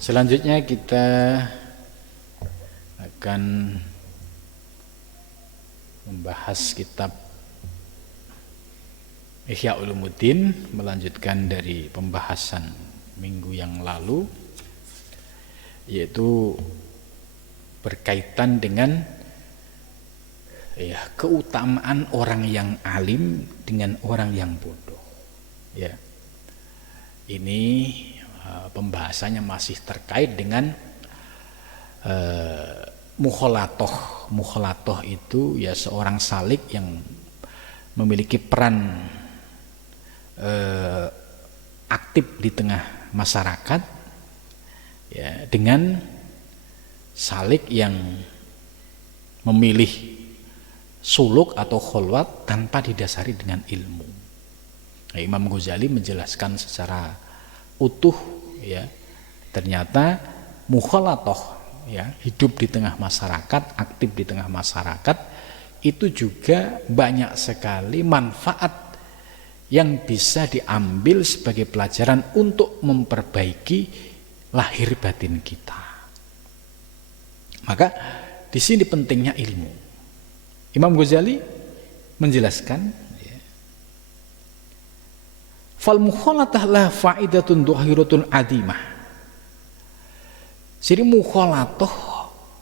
Selanjutnya kita akan membahas kitab Ihya Ulumuddin, melanjutkan dari pembahasan minggu yang lalu, yaitu berkaitan dengan keutamaan orang yang alim dengan orang yang bodoh. Ya, ini pembahasannya masih terkait dengan mukhalatoh. Mukhalatoh itu ya seorang salik yang memiliki peran aktif di tengah masyarakat, ya, dengan salik yang memilih suluk atau kholwat tanpa didasari dengan ilmu. Nah, Imam Ghazali menjelaskan secara utuh, ya, ternyata mukhalatoh, ya, hidup di tengah masyarakat, aktif di tengah masyarakat, itu juga banyak sekali manfaat yang bisa diambil sebagai pelajaran untuk memperbaiki lahir batin kita. Maka di sini pentingnya ilmu. Imam Ghazali menjelaskan, fal mukhalatah la fa'idatun dhahiratun adimah. Jadi mukhalatoh,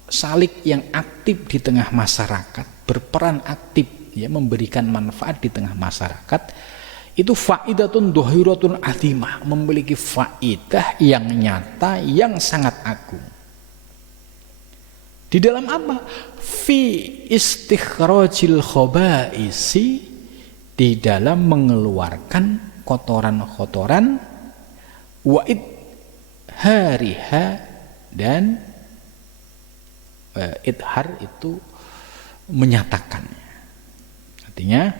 salik yang aktif di tengah masyarakat, berperan aktif, ya, memberikan manfaat di tengah masyarakat, itu fa'idatun dhahiratun adimah, memiliki faidah yang nyata, yang sangat agung. Di dalam apa? Fi istikhrajil khaba'isi, di dalam mengeluarkan kotoran-kotoran, wa idhariha, dan idhar itu menyatakannya. Artinya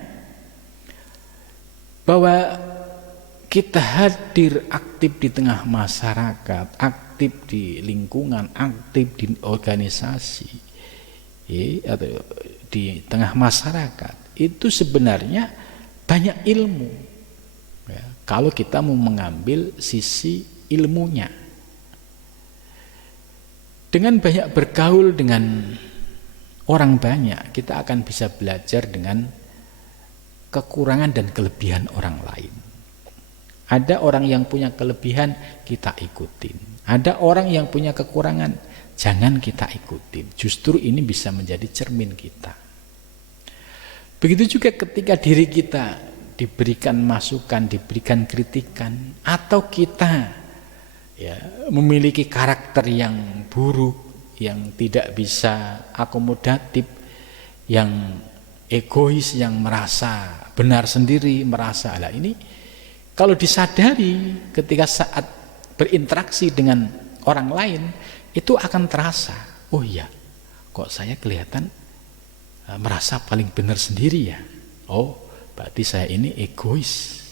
bahwa kita hadir aktif di tengah masyarakat, aktif di lingkungan, aktif di organisasi, atau di tengah masyarakat, itu sebenarnya banyak ilmu, ya, kalau kita mau mengambil sisi ilmunya. Dengan banyak bergaul dengan orang banyak, kita akan bisa belajar dengan kekurangan dan kelebihan orang lain. Ada orang yang punya kelebihan, kita ikutin. Ada orang yang punya kekurangan, jangan kita ikutin. Justru ini bisa menjadi cermin kita. Begitu juga ketika diri kita diberikan masukan, diberikan kritikan, atau kita, ya, memiliki karakter yang buruk, yang tidak bisa akomodatif, yang egois, yang merasa benar sendiri, merasa ala ini, kalau disadari ketika saat berinteraksi dengan orang lain, itu akan terasa, oh iya, kok saya kelihatan merasa paling benar sendiri, ya. Oh, berarti saya ini egois.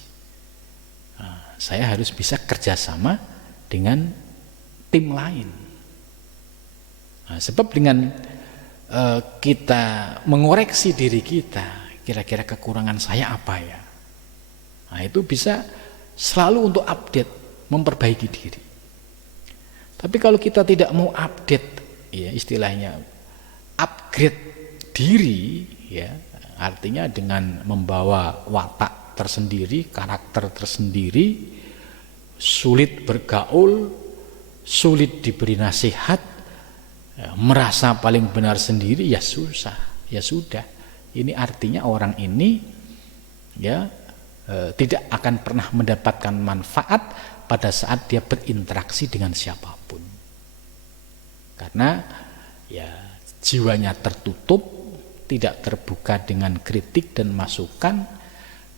Saya harus bisa kerjasama dengan tim lain. Sebab dengan kita mengoreksi diri kita, kira-kira kekurangan saya apa, ya. Nah, itu bisa selalu untuk update, memperbaiki diri. Tapi kalau kita tidak mau update, ya, istilahnya upgrade diri, ya, artinya dengan membawa watak tersendiri, karakter tersendiri, sulit bergaul, sulit diberi nasihat, ya, merasa paling benar sendiri, ya susah, ya sudah. Ini artinya orang ini, ya, tidak akan pernah mendapatkan manfaat pada saat dia berinteraksi dengan siapapun. Karena, ya, jiwanya tertutup, tidak terbuka dengan kritik dan masukan,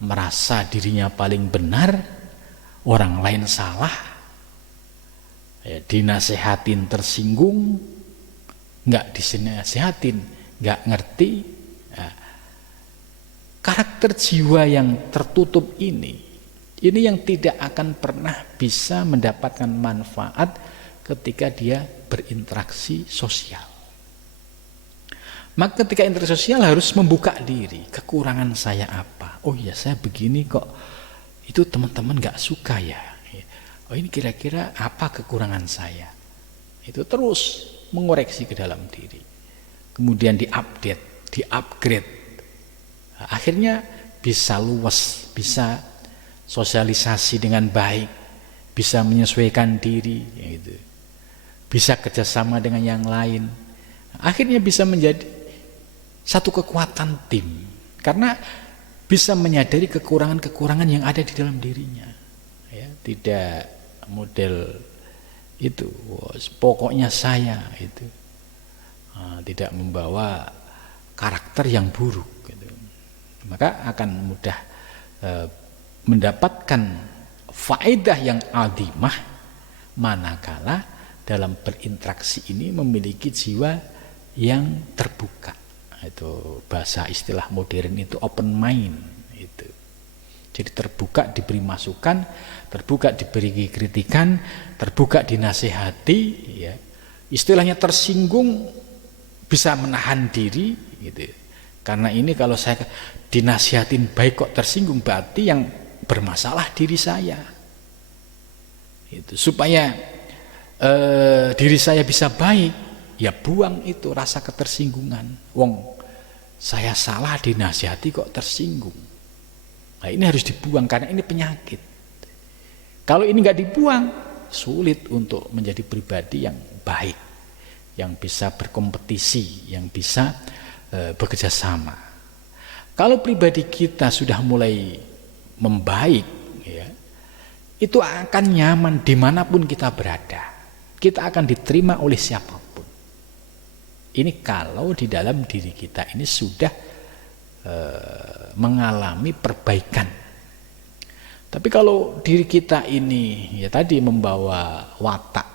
merasa dirinya paling benar, orang lain salah, ya, dinasehatin tersinggung, nggak dinasehatin nggak ngerti. Ya, karakter jiwa yang tertutup ini yang tidak akan pernah bisa mendapatkan manfaat ketika dia berinteraksi sosial. Maka ketika interaksi sosial harus membuka diri, kekurangan saya apa? Oh ya, saya begini kok, itu teman-teman gak suka, ya. Oh, ini kira-kira apa kekurangan saya? itu terus mengoreksi ke dalam diri, kemudian diupdate, diupgrade, akhirnya bisa luas, bisa sosialisasi dengan baik, bisa menyesuaikan diri, gitu. Bisa kerjasama dengan yang lain, akhirnya bisa menjadi satu kekuatan tim, karena bisa menyadari kekurangan-kekurangan yang ada di dalam dirinya, ya, tidak model itu, pokoknya saya itu, tidak membawa karakter yang buruk, gitu. Maka akan mudah mendapatkan faedah yang adimah manakala dalam berinteraksi ini memiliki jiwa yang terbuka. Itu bahasa istilah modern itu open mind itu. Jadi terbuka diberi masukan, terbuka diberi kritikan, terbuka dinasehati, ya. Istilahnya tersinggung bisa menahan diri gitu. Karena ini kalau saya dinasihatin baik kok tersinggung, berarti yang bermasalah diri saya. Itu supaya diri saya bisa baik, ya buang itu rasa ketersinggungan. Wong saya salah dinasihati kok tersinggung. Nah, ini harus dibuang karena ini penyakit. Kalau ini nggak dibuang, sulit untuk menjadi pribadi yang baik, yang bisa berkompetisi, yang bisa bekerja sama. Kalau pribadi kita sudah mulai membaik, ya, itu akan nyaman dimanapun kita berada. Kita akan diterima oleh siapapun. Ini kalau di dalam diri kita ini sudah mengalami perbaikan. Tapi kalau diri kita ini ya tadi membawa watak,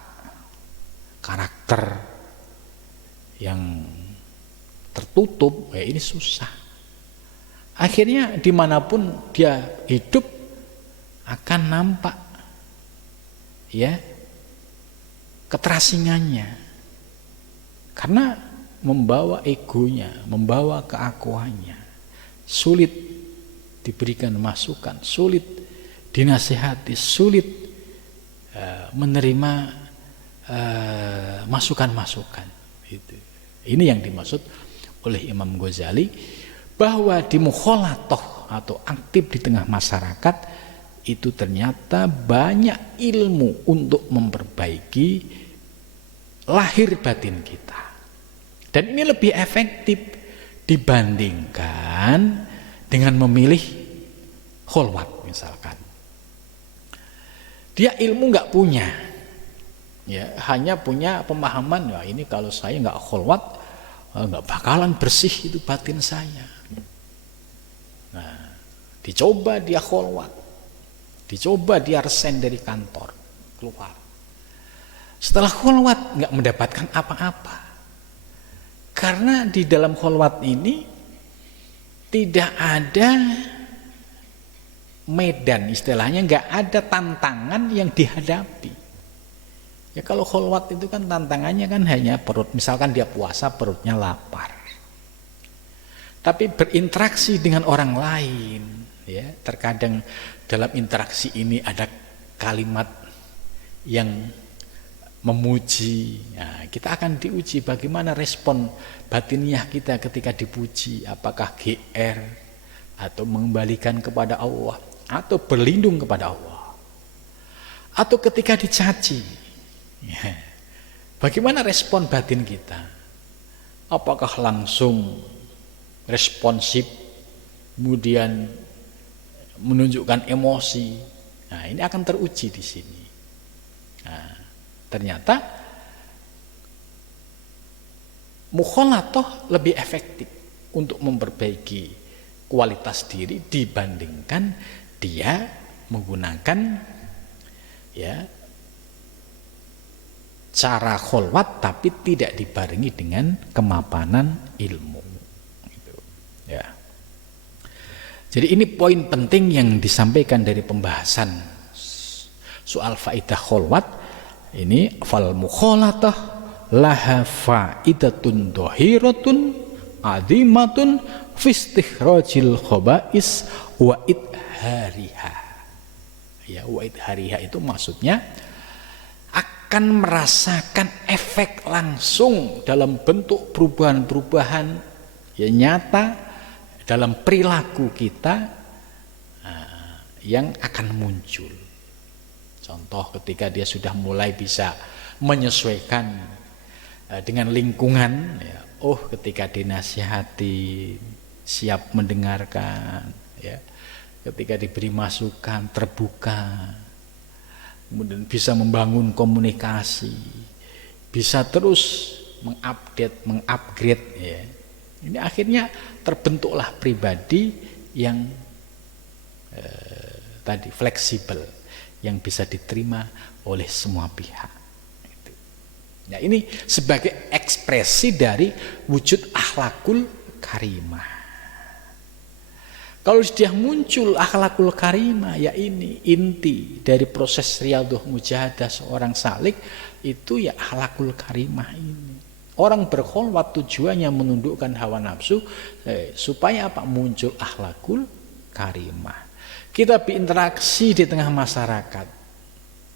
karakter yang tertutup, ya ini susah. Akhirnya dimanapun dia hidup akan nampak, ya, keterasingannya, karena membawa egonya, membawa keakuannya, sulit diberikan masukan, sulit dinasehati, sulit menerima masukan-masukan. Ini yang dimaksud oleh Imam Ghazali, bahwa di mukhalatoh atau aktif di tengah masyarakat itu ternyata banyak ilmu untuk memperbaiki lahir batin kita. Dan ini lebih efektif dibandingkan dengan memilih kholwat misalkan. Dia ilmu nggak punya, ya hanya punya pemahaman, ya ini kalau saya nggak kholwat nggak bakalan bersih itu batin saya. Nah, dicoba dia kholwat, dicoba dia resign dari kantor, keluar. Setelah kholwat nggak mendapatkan apa-apa. Karena di dalam kholwat ini tidak ada medan, istilahnya nggak ada tantangan yang dihadapi. Ya kalau kholwat itu kan tantangannya kan hanya perut, misalkan dia puasa perutnya lapar. Tapi berinteraksi dengan orang lain, ya terkadang dalam interaksi ini ada kalimat yang memuji, nah, kita akan diuji bagaimana respon batiniah kita ketika dipuji, apakah GR atau mengembalikan kepada Allah atau berlindung kepada Allah, atau ketika dicaci, ya, bagaimana respon batin kita, apakah langsung responsif kemudian menunjukkan emosi. Nah, ini akan teruji di sini. Nah, ternyata mukhalatoh lebih efektif untuk memperbaiki kualitas diri dibandingkan dia menggunakan, ya, cara kholwat tapi tidak dibarengi dengan kemapanan ilmu. Gitu. Ya. Jadi ini poin penting yang disampaikan dari pembahasan soal faidah kholwat. Ini fal mukhalatah laha faidatun dhahiratun azimatun fi istikhrajil khaba'is wa idhariha. Ya, wa idhariha itu maksudnya akan merasakan efek langsung dalam bentuk perubahan-perubahan ya nyata dalam perilaku kita yang akan muncul. Contoh ketika dia sudah mulai bisa menyesuaikan dengan lingkungan, ya, ketika dinasihati siap mendengarkan, ya, ketika diberi masukan terbuka, kemudian bisa membangun komunikasi, bisa terus mengupgrade, ya. Ini akhirnya terbentuklah pribadi yang tadi fleksibel, yang bisa diterima oleh semua pihak. Nah, ini sebagai ekspresi dari wujud akhlakul karimah. Kalau sudah muncul akhlakul karimah, ya ini inti dari proses riyadhah mujahadah seorang salik, itu ya akhlakul karimah ini. Orang berkholwat tujuannya menundukkan hawa nafsu supaya apa? Muncul akhlakul karimah. Kita berinteraksi di tengah masyarakat,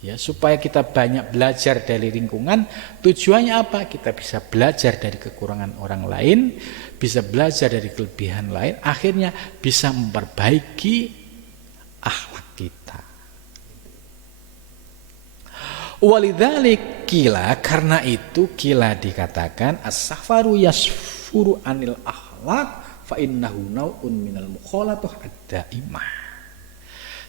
ya, supaya kita banyak belajar dari lingkungan. Tujuannya apa? Kita bisa belajar dari kekurangan orang lain, bisa belajar dari kelebihan lain, akhirnya bisa memperbaiki akhlak kita. Walidzalik kila, karena itu kila dikatakan as-safaru yasfuru anil akhlak fa innahu nau'un minal mukhalatah ad-daimah.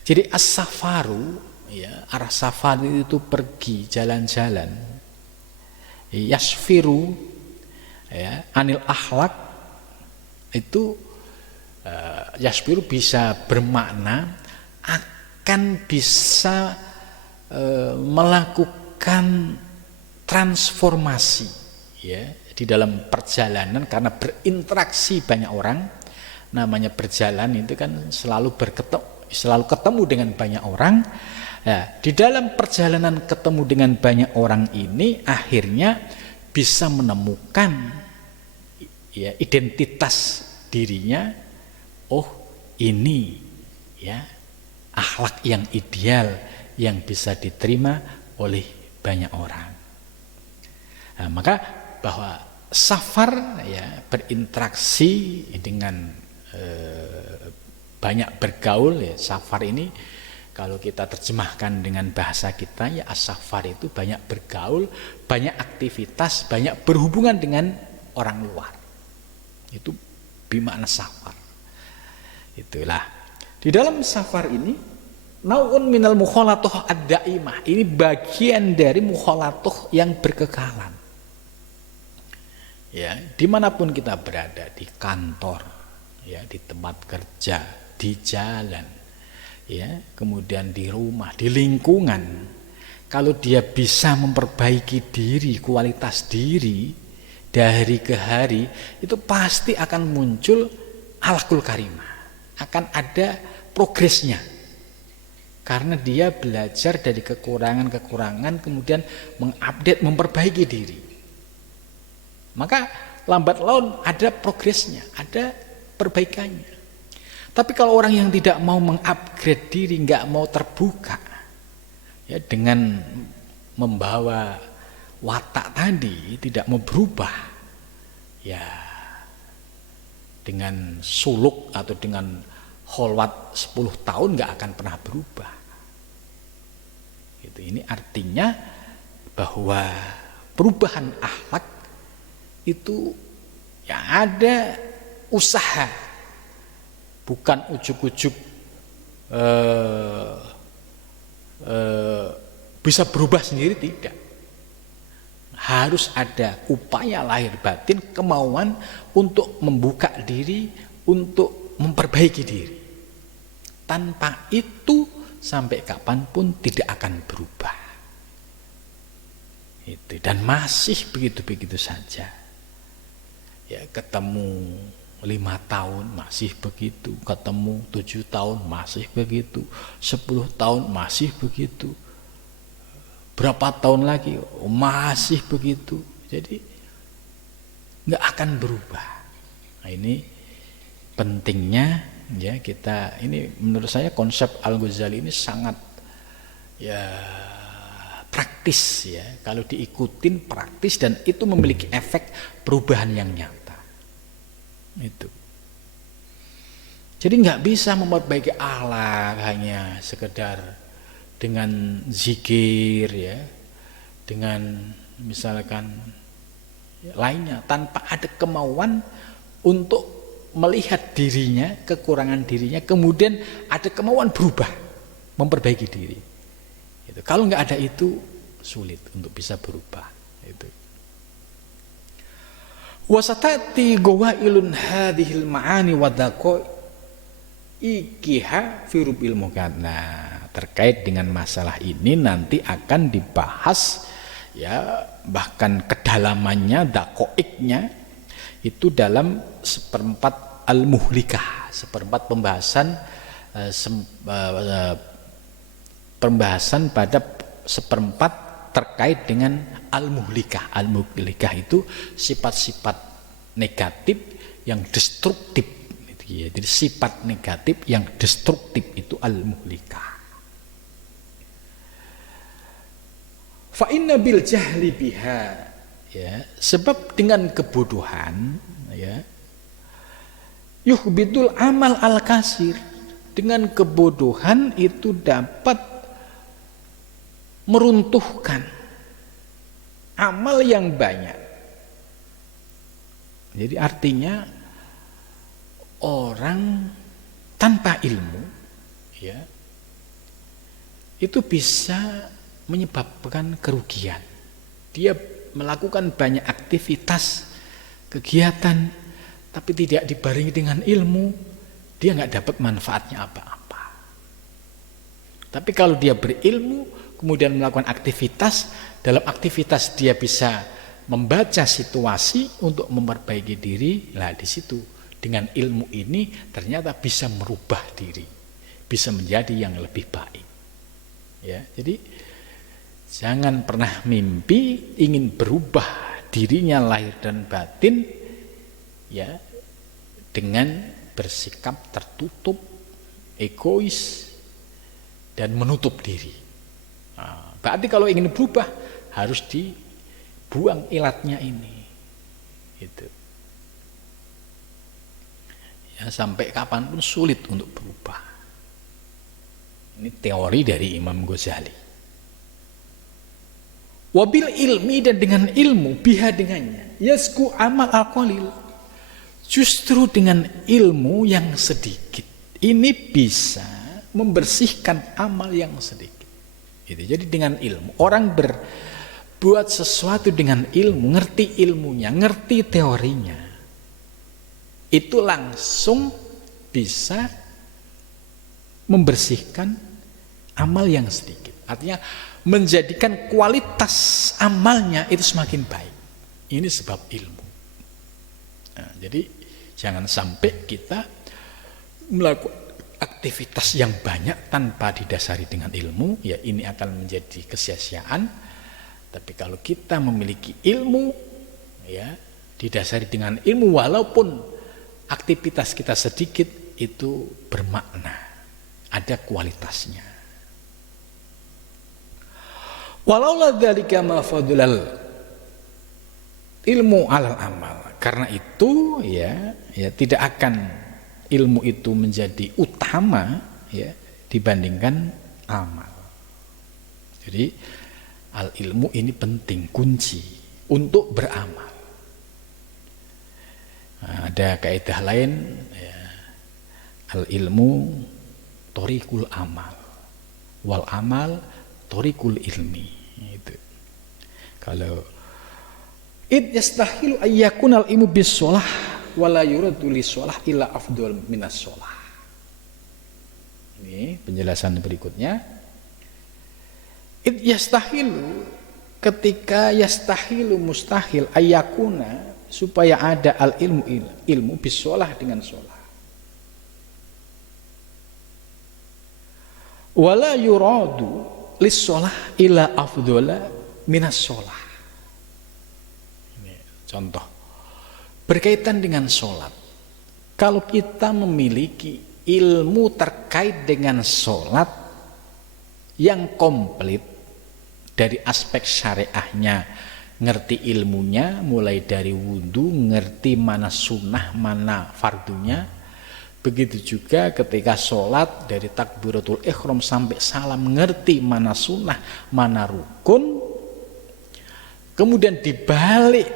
Jadi as-safaru, ya, arah safar itu pergi jalan-jalan, yasfiru, ya, anil akhlak itu yasfiru bisa bermakna akan bisa melakukan transformasi, ya, di dalam perjalanan karena berinteraksi banyak orang. Namanya berjalan itu kan selalu ketemu dengan banyak orang. Ya, di dalam perjalanan ketemu dengan banyak orang ini akhirnya bisa menemukan, ya, identitas dirinya. Ini, ya, akhlak yang ideal yang bisa diterima oleh banyak orang. Nah, maka bahwa safar, ya, berinteraksi dengan banyak bergaul, ya, safar ini kalau kita terjemahkan dengan bahasa kita, ya, as-safar itu banyak bergaul, banyak aktivitas, banyak berhubungan dengan orang luar. Itu bermakna safar. Itulah. Di dalam safar ini nau'un minal mukhalatah ad-daimah. Ini bagian dari mukhalatah yang berkekalan. Ya, dimanapun kita berada, di kantor, ya, di tempat kerja, di jalan, ya, kemudian di rumah, di lingkungan, kalau dia bisa memperbaiki diri, kualitas diri dari ke hari, itu pasti akan muncul akhlakul karimah, akan ada progresnya, karena dia belajar dari kekurangan-kekurangan, kemudian mengupdate, memperbaiki diri. Maka lambat laun ada progresnya, ada perbaikannya. Tapi kalau orang yang tidak mau mengupgrade diri, nggak mau terbuka, ya, dengan membawa watak tadi, tidak mau berubah, ya, dengan suluk atau dengan kholwat 10 tahun nggak akan pernah berubah. Gitu. Ini artinya bahwa perubahan akhlak itu, ya, ada usaha. Bukan ujuk-ujuk bisa berubah sendiri, tidak. Harus ada upaya lahir batin, kemauan untuk membuka diri, untuk memperbaiki diri. Tanpa itu sampai kapanpun tidak akan berubah. Itu, dan masih begitu-begitu saja. Ya, ketemu 5 tahun masih begitu, ketemu 7 tahun masih begitu, 10 tahun masih begitu, berapa tahun lagi masih begitu. Jadi nggak akan berubah. Nah, ini pentingnya, ya, kita ini, menurut saya konsep Al-Ghazali ini sangat, ya, praktis praktis ya, kalau diikutin praktis dan itu memiliki efek perubahan yang nyata. Itu. Jadi nggak bisa memperbaiki akhlak hanya sekedar dengan zikir ya, dengan misalkan lainnya, tanpa ada kemauan untuk melihat dirinya, kekurangan dirinya, kemudian ada kemauan berubah, memperbaiki diri. Itu. Kalau nggak ada itu sulit untuk bisa berubah. Itu. Wasatati gawailun hadhil ma'ani wadaqo ikiha fi rubil muqad. Nah, terkait dengan masalah ini nanti akan dibahas ya, bahkan kedalamannya, dakoiknya itu dalam seperempat al-muhlikah, seperempat pembahasan pada seperempat terkait dengan al-muhlikah. Al-muhlikah itu sifat-sifat negatif yang destruktif. Jadi sifat negatif yang destruktif itu al-muhlikah. Fa inna bil jahli biha, ya, sebab dengan kebodohan ya, yuhbitul amal al kasir, dengan kebodohan itu dapat meruntuhkan amal yang banyak. Jadi artinya orang tanpa ilmu ya, itu bisa menyebabkan kerugian. Dia melakukan banyak aktivitas, kegiatan, tapi tidak dibarengi dengan ilmu, dia nggak dapat manfaatnya apa-apa. Tapi kalau dia berilmu, kemudian melakukan aktivitas, dalam aktivitas dia bisa membaca situasi untuk memperbaiki diri. Nah, di situ dengan ilmu ini ternyata bisa merubah diri, bisa menjadi yang lebih baik. Ya, jadi jangan pernah mimpi ingin berubah dirinya lahir dan batin ya, dengan bersikap tertutup, egois dan menutup diri. Nah, berarti kalau ingin berubah harus dibuang ilatnya ini. Itu. Ya, sampai kapanpun sulit untuk berubah. Ini teori dari Imam Ghazali. Wabil ilmi, dan dengan ilmu, biha dengannya, yasku amal al-qalil, justru dengan ilmu yang sedikit ini bisa membersihkan amal yang sedikit. Gitu. Jadi dengan ilmu, orang berbuat sesuatu dengan ilmu, ngerti ilmunya, ngerti teorinya, itu langsung bisa membersihkan amal yang sedikit. Artinya menjadikan kualitas amalnya itu semakin baik. Ini sebab ilmu. Nah, jadi jangan sampai kita melakukan aktivitas yang banyak tanpa didasari dengan ilmu, ya ini akan menjadi kesia-siaan. Tapi kalau kita memiliki ilmu, ya didasari dengan ilmu, walaupun aktivitas kita sedikit, itu bermakna, ada kualitasnya. Walau la dzalika ma fadlal ilmu alal amal. Karena itu ya tidak akan ilmu itu menjadi utama ya dibandingkan amal. Jadi al ilmu ini penting, kunci untuk beramal. Nah, ada kaidah lain ya, al ilmu thoriqul amal wal amal thoriqul ilmi. Itu. Kalau id yastahilu ayyakunal ilmu bis shalah wala yuradu lis shalah illa afdal minas shalah. Ini penjelasan berikutnya. Id yastahilu, ketika yastahilu mustahil ayyakuna, supaya ada al ilmu bis shalah dengan shalah. Wala yuradu lis sholah ila afdola minas sholah. Ini contoh berkaitan dengan sholat. Kalau kita memiliki ilmu terkait dengan sholat yang komplit, dari aspek syariahnya, ngerti ilmunya, mulai dari wudhu, ngerti mana sunnah, mana fardunya. Begitu juga ketika sholat, dari takbiratul ihram sampai salam, ngerti mana sunnah, mana rukun. Kemudian dibalik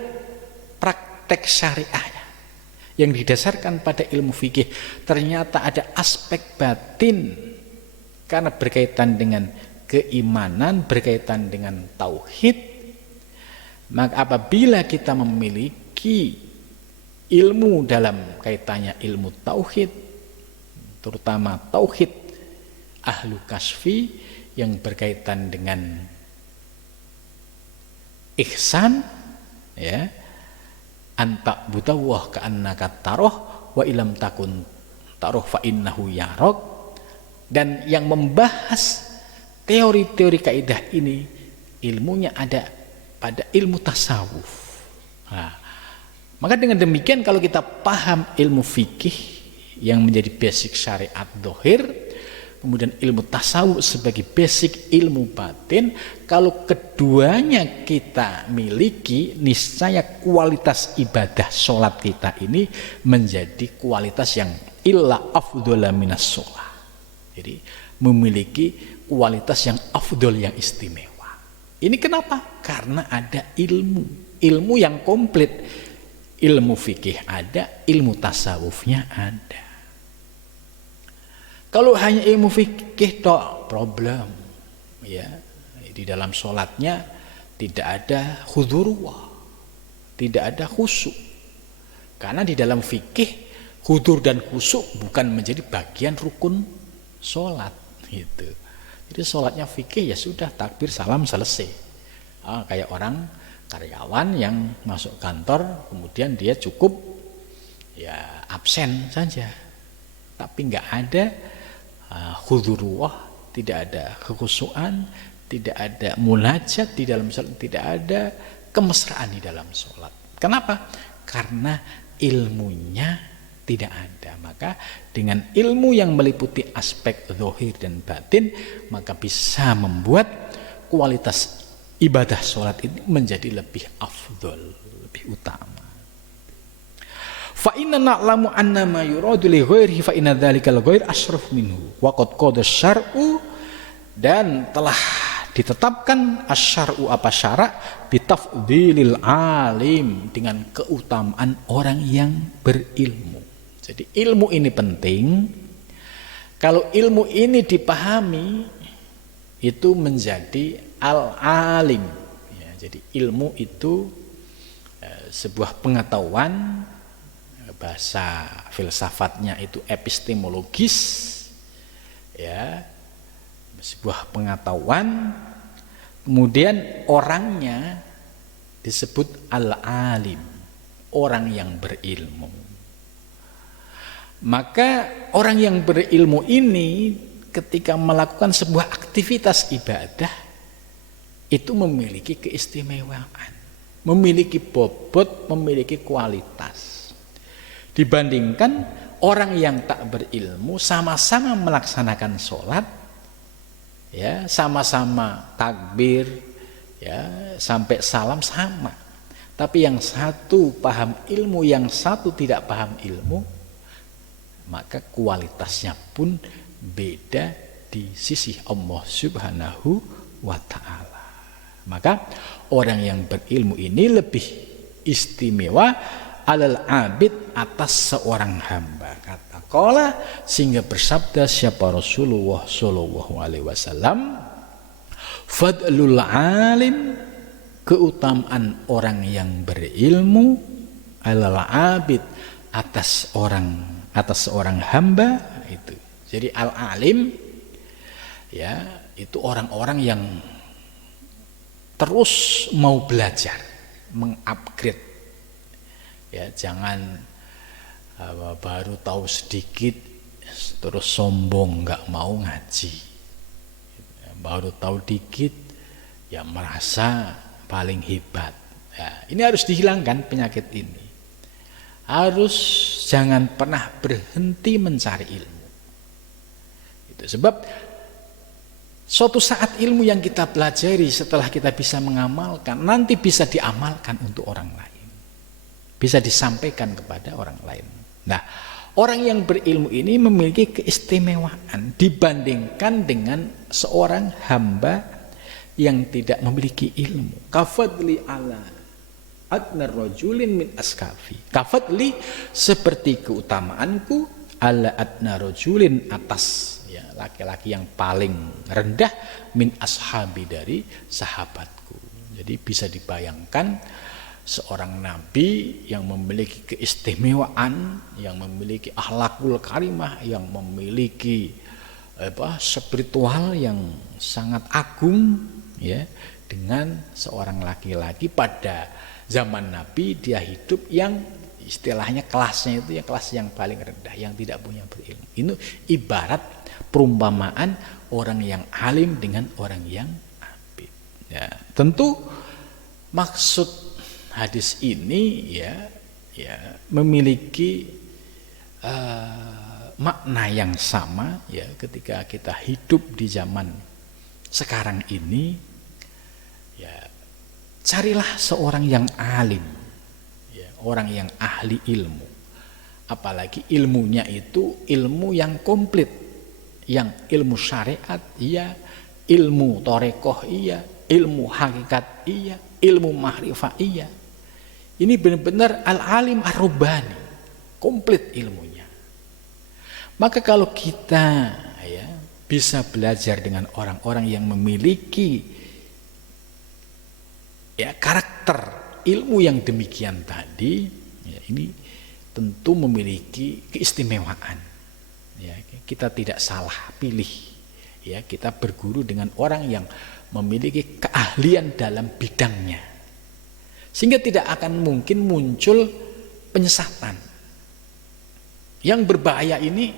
praktek syariahnya yang didasarkan pada ilmu fikih, ternyata ada aspek batin karena berkaitan dengan keimanan, berkaitan dengan tauhid. Maka apabila kita memiliki ilmu dalam kaitannya ilmu tauhid, terutama tauhid ahlu kasfi yang berkaitan dengan ihsan, ya, anta butawah ka'annaka taroh wa ilam takun taroh fa innahu yarok, dan yang membahas teori-teori kaidah ini ilmunya ada pada ilmu tasawuf. Nah, maka dengan demikian kalau kita paham ilmu fikih yang menjadi basic syariat dohir, kemudian ilmu tasawuf sebagai basic ilmu batin, kalau keduanya kita miliki, niscaya kualitas ibadah sholat kita ini menjadi kualitas yang illa afdhala minas sholat. Jadi memiliki kualitas yang afdol, yang istimewa. Ini kenapa? Karena ada ilmu yang komplit. Ilmu fikih ada, ilmu tasawufnya ada. Kalau hanya ilmu fikih tok, problem, ya, di dalam sholatnya tidak ada hudurullah, tidak ada khusyuk. Karena di dalam fikih hudur dan khusyuk bukan menjadi bagian rukun sholat, gitu. Jadi sholatnya fikih ya sudah, takbir salam selesai. Kayak orang karyawan yang masuk kantor kemudian dia cukup ya absen saja, tapi nggak ada hudurullah, tidak ada kekhusyuan, tidak ada munajat di dalam sholat, tidak ada kemesraan di dalam sholat. Kenapa? Karena ilmunya tidak ada. Maka dengan ilmu yang meliputi aspek zahir dan batin, maka bisa membuat kualitas ibadah sholat ini menjadi lebih afdol, lebih utama. Fa inna na'lamu anna ma yuradu li ghairihi fa inna dzalikal ghair asyraf minhu wa qad qada syar'u, dan telah ditetapkan asyar'u apa syarak bitafdilil alim, dengan keutamaan orang yang berilmu. Jadi ilmu ini penting. Kalau ilmu ini dipahami, itu menjadi al-alim, ya, jadi ilmu itu sebuah pengetahuan, bahasa filsafatnya itu epistemologis, ya, sebuah pengetahuan. Kemudian orangnya disebut al-alim, orang yang berilmu. Maka orang yang berilmu ini ketika melakukan sebuah aktivitas ibadah itu memiliki keistimewaan, memiliki bobot, memiliki kualitas. Dibandingkan orang yang tak berilmu, sama-sama melaksanakan sholat, ya, sama-sama takbir, ya, sampai salam sama. Tapi yang satu paham ilmu, yang satu tidak paham ilmu, maka kualitasnya pun beda di sisi Allah Subhanahu wa ta'ala. Maka orang yang berilmu ini lebih istimewa alal abid, atas seorang hamba. Kata qala, sehingga bersabda siapa Rasulullah sallallahu alaihi wasallam, fadlul alim, keutamaan orang yang berilmu, alal abid, atas seorang hamba itu. Jadi al-alim, ya, itu orang-orang yang terus mau belajar, mengupgrade, ya, jangan baru tahu sedikit terus sombong nggak mau ngaji, baru tahu dikit ya merasa paling hebat. Ya, ini harus dihilangkan penyakit ini. Harus jangan pernah berhenti mencari ilmu. Itu sebab suatu saat ilmu yang kita pelajari setelah kita bisa mengamalkan, nanti bisa diamalkan untuk orang lain. Bisa disampaikan kepada orang lain. Nah, orang yang berilmu ini memiliki keistimewaan dibandingkan dengan seorang hamba yang tidak memiliki ilmu. Kafadli ala adnar rajulin min askafi. Kafadli seperti keutamaanku ala adnar rajulin atas laki-laki yang paling rendah min ashabi dari sahabatku. Jadi bisa dibayangkan seorang nabi yang memiliki keistimewaan, yang memiliki akhlakul karimah, yang memiliki spiritual yang sangat agung ya, dengan seorang laki-laki pada zaman nabi dia hidup yang istilahnya kelasnya itu ya kelas yang paling rendah, yang tidak punya berilmu. Ini ibarat perumpamaan orang yang alim dengan orang yang abid. Ya, tentu maksud hadis ini ya memiliki makna yang sama ya ketika kita hidup di zaman sekarang ini. Ya, carilah seorang yang alim, ya, orang yang ahli ilmu, apalagi ilmunya itu ilmu yang komplit. Yang ilmu syariat iya, ilmu torekoh iya, ilmu hakikat iya, ilmu mahrifah iya. Ini benar-benar al-alim ar-rubbani, komplit ilmunya. Maka kalau kita ya bisa belajar dengan orang-orang yang memiliki ya karakter ilmu yang demikian tadi, ya, ini tentu memiliki keistimewaan. Ya, kita tidak salah pilih. Ya, kita berguru dengan orang yang memiliki keahlian dalam bidangnya. Sehingga tidak akan mungkin muncul penyesatan. Yang berbahaya ini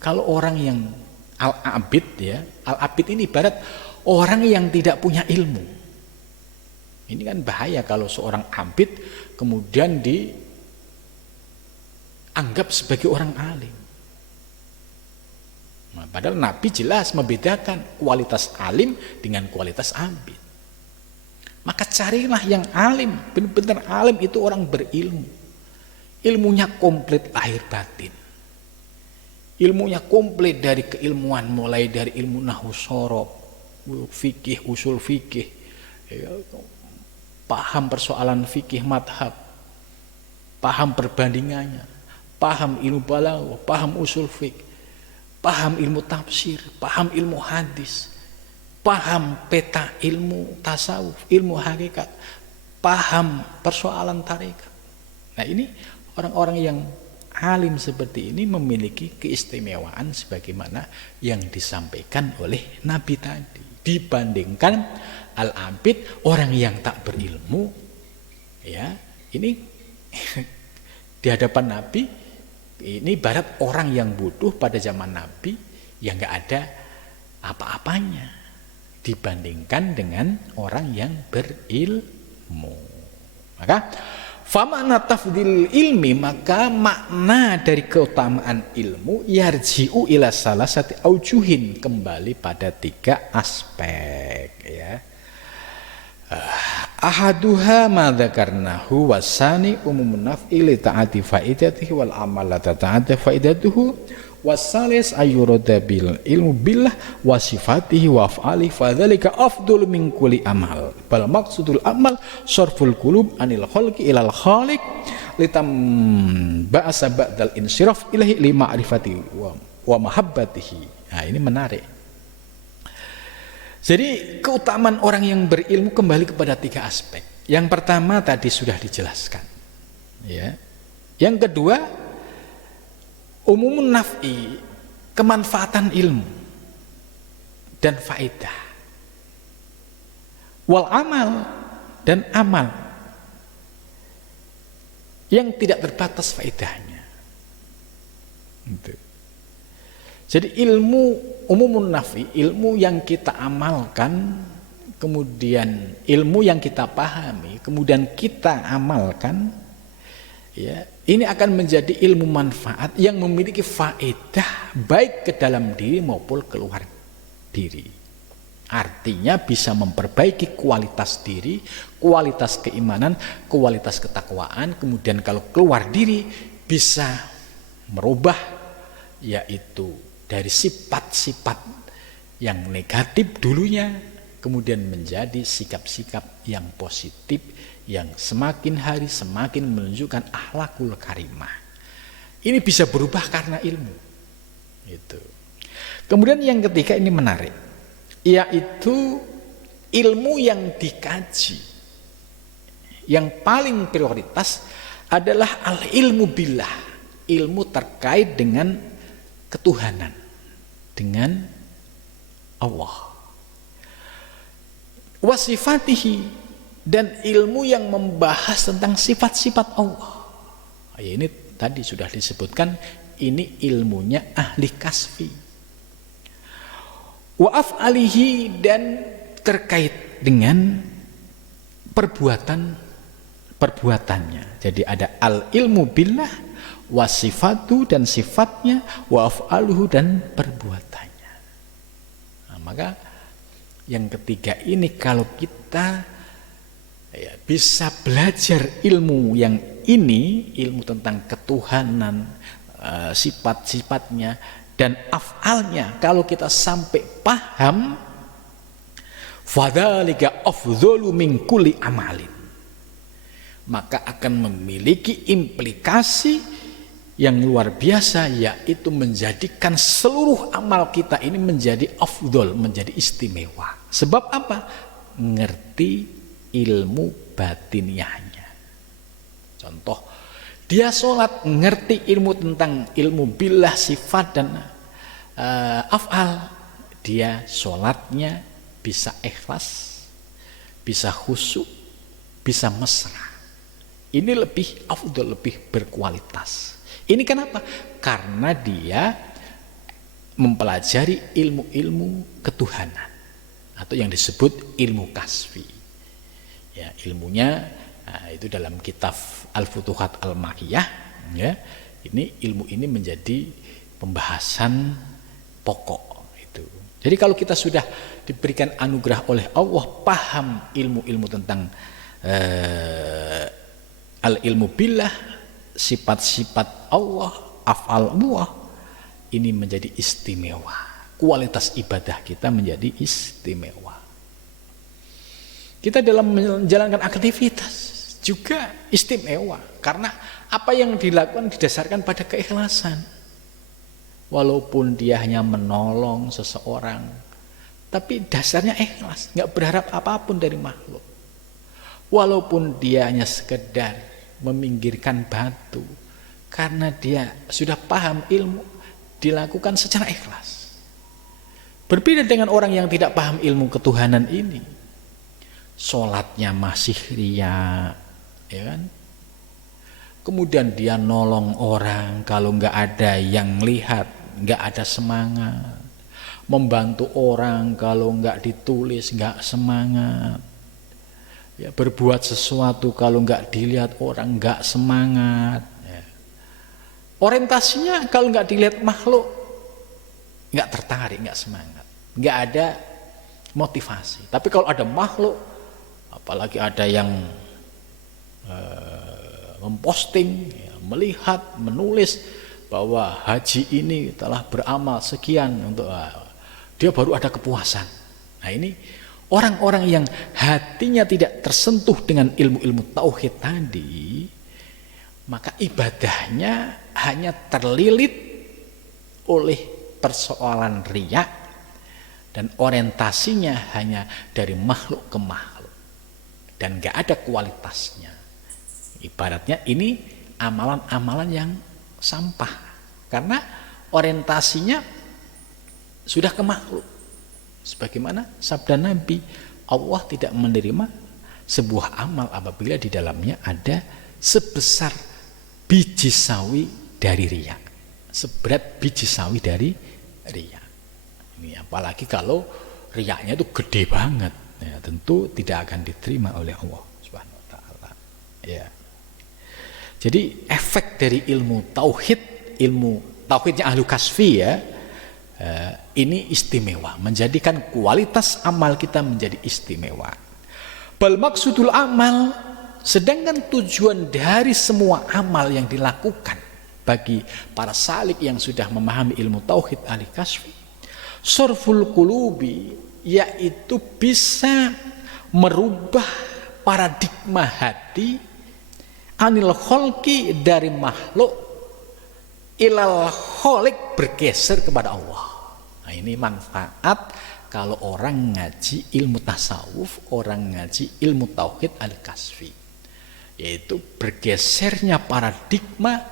kalau orang yang al-abid ya, al-abid ini ibarat orang yang tidak punya ilmu. Ini kan bahaya kalau seorang abid kemudian dianggap sebagai orang alim. Nah, padahal Nabi jelas membedakan kualitas alim dengan kualitas abid. Maka carilah yang alim, benar-benar alim itu orang berilmu. Ilmunya komplit lahir batin. Ilmunya komplit dari keilmuan, mulai dari ilmu nahwu shorof, fikih, usul fikih, ya, paham persoalan fikih madhab, paham perbandingannya, paham ilmu balaghah, paham usul fikih, paham ilmu tafsir, paham ilmu hadis, paham peta ilmu tasawuf, ilmu hakikat, paham persoalan tarekat. Nah, ini orang-orang yang alim seperti ini memiliki keistimewaan sebagaimana yang disampaikan oleh Nabi tadi. Dibandingkan al-abid, orang yang tak berilmu, ya, ini di hadapan Nabi ini ibarat orang yang bodoh pada zaman Nabi yang gak ada apa-apanya dibandingkan dengan orang yang berilmu. Maka famakna tafdil ilmi, maka makna dari keutamaan ilmu yarji'u ila salasati aujuhin, kembali pada 3 aspek ya. Ahaduha ma dzakarnahu wasani umumun naf'i li ta'ati faidatihi wal amal la ta'ati faidatuhu wasalis ayyurada bil ilmu billah wa sifatihi wa af'ali fadzalika afdul min kulli amal bal maqsudul amal sarful qulub anil khalqi ilal khaliq litam ba'sa ba'dal insiraf ilahi li ma'rifati wa mahabbatihi. Nah, ini menarik. Jadi keutamaan orang yang berilmu kembali kepada 3 aspek. Yang pertama tadi sudah dijelaskan, ya. Yang kedua, umumun naf'i, kemanfaatan ilmu dan faedah. Wal amal, dan amal yang tidak terbatas faedahnya. Gitu. Jadi ilmu umumun nafi, ilmu yang kita amalkan, kemudian ilmu yang kita pahami, kemudian kita amalkan, ya, ini akan menjadi ilmu manfaat yang memiliki faedah baik ke dalam diri maupun keluar diri. Artinya bisa memperbaiki kualitas diri, kualitas keimanan, kualitas ketakwaan. Kemudian kalau keluar diri bisa merubah, yaitu dari sifat-sifat yang negatif dulunya, kemudian menjadi sikap-sikap yang positif, yang semakin hari semakin menunjukkan akhlakul karimah. Ini bisa berubah karena ilmu. Itu. Kemudian yang ketiga ini menarik, yaitu ilmu yang dikaji. Yang paling prioritas adalah al-ilmu billah, ilmu terkait dengan ketuhanan, dengan Allah. Wasifatihi, dan ilmu yang membahas tentang sifat-sifat Allah. Ini tadi sudah disebutkan, ini ilmunya ahli kasfi. Wa af'alihi, dan terkait dengan perbuatannya. Jadi ada al ilmu billah, wasifatu dan sifatnya, wa af'aluhu dan perbuatannya. Nah, maka yang ketiga ini kalau kita bisa belajar ilmu yang ini, ilmu tentang ketuhanan, sifat-sifatnya dan af'alnya, kalau kita sampai paham, fadzalika afdhalu min kulli amalin, maka akan memiliki implikasi yang luar biasa, yaitu menjadikan seluruh amal kita ini menjadi afdhal, menjadi istimewa. Sebab apa? Ngerti ilmu batiniahnya. Contoh, dia sholat ngerti ilmu tentang ilmu billah, sifat dan af'al, dia sholatnya bisa ikhlas, bisa khusyuk, bisa mesra. Ini lebih afdal, lebih berkualitas. Ini kenapa? Karena dia mempelajari ilmu-ilmu ketuhanan atau yang disebut ilmu kasfi. Ya, ilmunya itu dalam kitab Al-Futuhat Al-Makkiyah, ya. Ini ilmu ini menjadi pembahasan pokok itu. Jadi kalau kita sudah diberikan anugerah oleh Allah, paham ilmu-ilmu tentang al-ilmu billah, sifat-sifat Allah, af'al Allah, ini menjadi istimewa. Kualitas ibadah kita menjadi istimewa. Kita dalam menjalankan aktivitas juga istimewa, karena apa yang dilakukan didasarkan pada keikhlasan. Walaupun dia hanya menolong seseorang, tapi dasarnya ikhlas, nggak berharap apapun dari makhluk. Walaupun dia hanya sekedar meminggirkan batu, karena dia sudah paham ilmu, dilakukan secara ikhlas. Berbeda dengan orang yang tidak paham ilmu ketuhanan ini, sholatnya masih riya, ya kan? Kemudian dia nolong orang, kalau nggak ada yang lihat, nggak ada semangat. Membantu orang, kalau nggak ditulis, nggak semangat. Ya, berbuat sesuatu kalau nggak dilihat orang, nggak semangat. Ya. Orientasinya kalau nggak dilihat makhluk, nggak tertarik, nggak semangat, nggak ada motivasi. Tapi kalau ada makhluk, apalagi ada yang memposting, ya, melihat, menulis bahwa haji ini telah beramal sekian untuk dia baru ada kepuasan. Nah, ini orang-orang yang hatinya tidak tersentuh dengan ilmu-ilmu tauhid tadi, maka ibadahnya hanya terlilit oleh persoalan riya dan orientasinya hanya dari makhluk ke makhluk dan gak ada kualitasnya. Ibaratnya ini amalan-amalan yang sampah, karena orientasinya sudah ke makhluk. Sebagaimana sabda Nabi, Allah tidak menerima sebuah amal apabila di dalamnya ada sebesar biji sawi dari riya, seberat biji sawi dari riya. Ini apalagi kalau riyanya itu gede banget, ya, tentu tidak akan diterima oleh Allah Subhanahu wa taala. Ya. Jadi efek dari ilmu tauhidnya ahlu kasfi, ya, ini istimewa, menjadikan kualitas amal kita menjadi istimewa. Bal maksudul amal, sedangkan tujuan dari semua amal yang dilakukan bagi para salik yang sudah memahami ilmu tauhid al-kasfi, sorful qulubi, yaitu bisa merubah paradigma hati anil kholqi, dari makhluk, ilal kholik, bergeser kepada Allah. Nah, ini manfaat kalau orang ngaji ilmu tasawuf, orang ngaji ilmu tauhid al-kasfi, yaitu bergesernya paradigma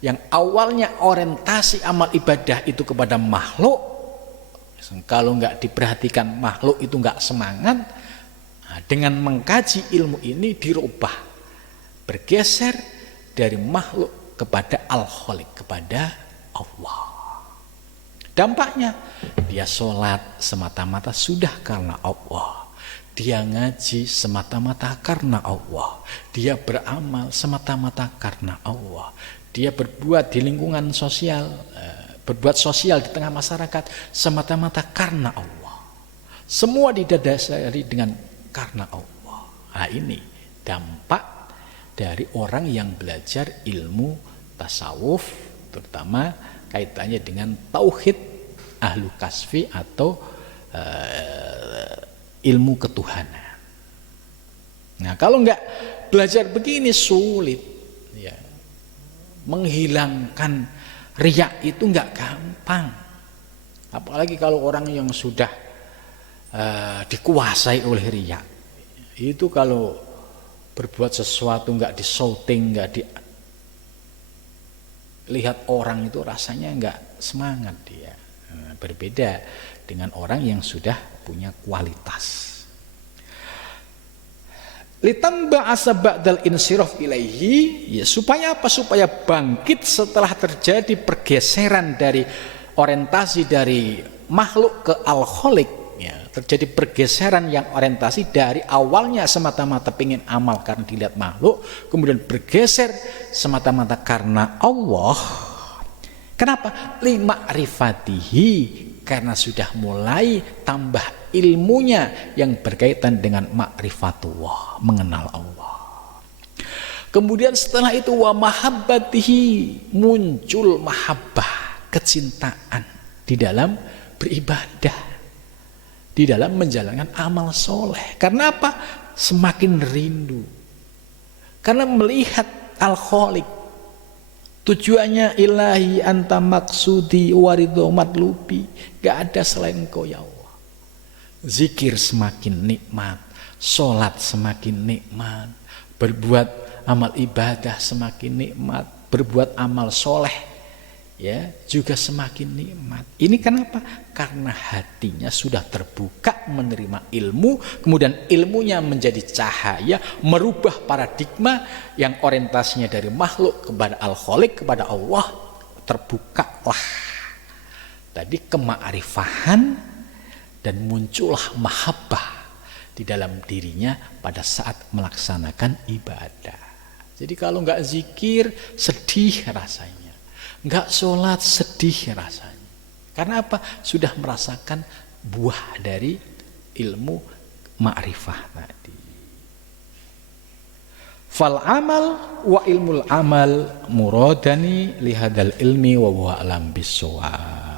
yang awalnya orientasi amal ibadah itu kepada makhluk. Kalau nggak diperhatikan makhluk itu nggak semangat. Nah, dengan mengkaji ilmu ini dirubah, bergeser dari makhluk kepada al-kholik, kepada Allah. Dampaknya dia sholat semata-mata sudah karena Allah, dia ngaji semata-mata karena Allah, dia beramal semata-mata karena Allah, dia berbuat di lingkungan sosial, berbuat sosial di tengah masyarakat semata-mata karena Allah. Semua didasari dengan karena Allah. Nah, ini dampak dari orang yang belajar ilmu tasawuf, terutama kaitannya dengan tauhid ahlu kasfi atau ilmu ketuhanan. Nah, kalau enggak belajar begini sulit ya. Menghilangkan riya itu enggak gampang. Apalagi kalau orang yang sudah dikuasai oleh riya. Itu kalau berbuat sesuatu enggak disouting, enggak dilihat orang, itu rasanya enggak semangat dia. Berbeda dengan orang yang sudah punya kualitas. Litamba asabadal insiraf ilaihi, ya supaya apa? Supaya bangkit setelah terjadi pergeseran dari orientasi dari makhluk ke al-kholik, ya, terjadi pergeseran yang orientasi dari awalnya semata-mata pengen amal karena dilihat makhluk, kemudian bergeser semata-mata karena Allah. Kenapa? Lima'rifatihi, karena sudah mulai tambah ilmunya yang berkaitan dengan ma'rifatullah, mengenal Allah. Kemudian setelah itu wa mahabbatihi, muncul mahabbah, kecintaan di dalam beribadah, di dalam menjalankan amal soleh. Karena apa? Semakin rindu, karena melihat al-kholik. Tujuannya ilahi anta maksudi waridho matlubi, gak ada selain Engkau ya Allah. Zikir semakin nikmat, sholat semakin nikmat, berbuat amal ibadah semakin nikmat, berbuat amal soleh ya juga semakin nikmat. Ini kenapa? Karena hatinya sudah terbuka menerima ilmu, kemudian ilmunya menjadi cahaya, merubah paradigma yang orientasinya dari makhluk kepada al-kholik, kepada Allah. Terbukalah tadi kema'rifahan dan muncullah mahabbah di dalam dirinya pada saat melaksanakan ibadah. Jadi kalau nggak zikir sedih rasanya, nggak sholat sedih rasanya. Karena apa? Sudah merasakan buah dari ilmu ma'rifah tadi. Fal amal wa ilmul amal muradani lihadal ilmi wa huwa alam bisawab.